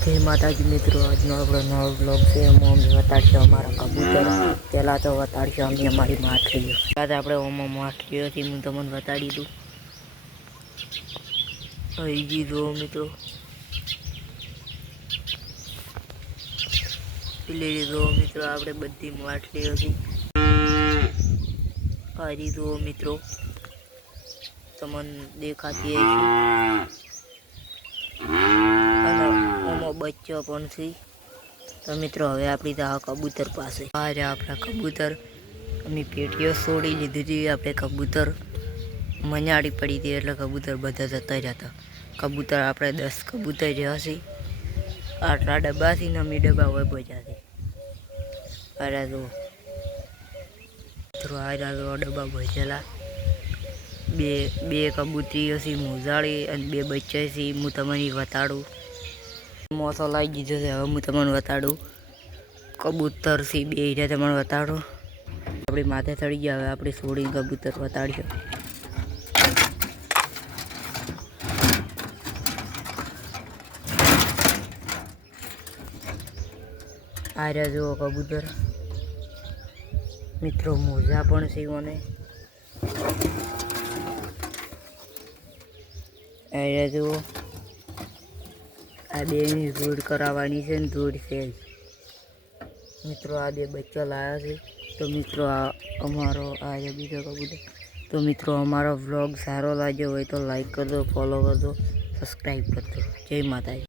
जय माताजी मित्रों, आज अपना नवा ब्लॉग से अमे बताड़शे अमारा कबूतर। पहला तो बताड़शे अमे अमारी माठलीओ। आज आपणे ओमा माठलीओ थी हूँ तमने बताड़ी दूँ। अही जी जो मित्रों, पेली जो मित्रों आपणे बधी माठलीओ थी। हरी जो मित्रों तमने देखाती है बच्चों पण थी। तो मित्रों हवे आपणी ता कबूतर पासे आ रहा आपणा कबूतर। अमी पेटीओ छोड़ी लीधी थी। आपणे कबूतर मनाड़ी पड़ी थी एटले कबूतर बधा जता रह्या था। कबूतर आपणे 10 कबूतर रह्या छे। आटला डब्बा थी ने अमी डब्बा होय पहोंच्या थी। अरे जो मित्रों आ रहा जो डब्बा भरेला। बे कबूतरीओ थी मोजाड़ी अने बे बच्चा थी। हूँ तमने बताड़ू। मोसो लाई दीधो छे। हवे हूँ तमने बताड़ू कबूतर थी बे हीरे तमने बताड़ू। अपनी माथे चढ़ी गया। हवे आपणी छोड़ी कबूतर बताड़शो। आ रहा जो कबूतर मित्रों मोजा पण छे ओने। आ रहा जो आ बेनी जोड़ करावानी छे ने जोड़ छे मित्रों। आ बे बच्चा लाया छे। तो मित्रों आ अमारो आ रहा बीजा कबूतर। तो मित्रों हमारा व्लॉग सारो लाग्यो होय तो लाइक कर दो, फॉलो कर दो, सब्सक्राइब कर दो। जय माता।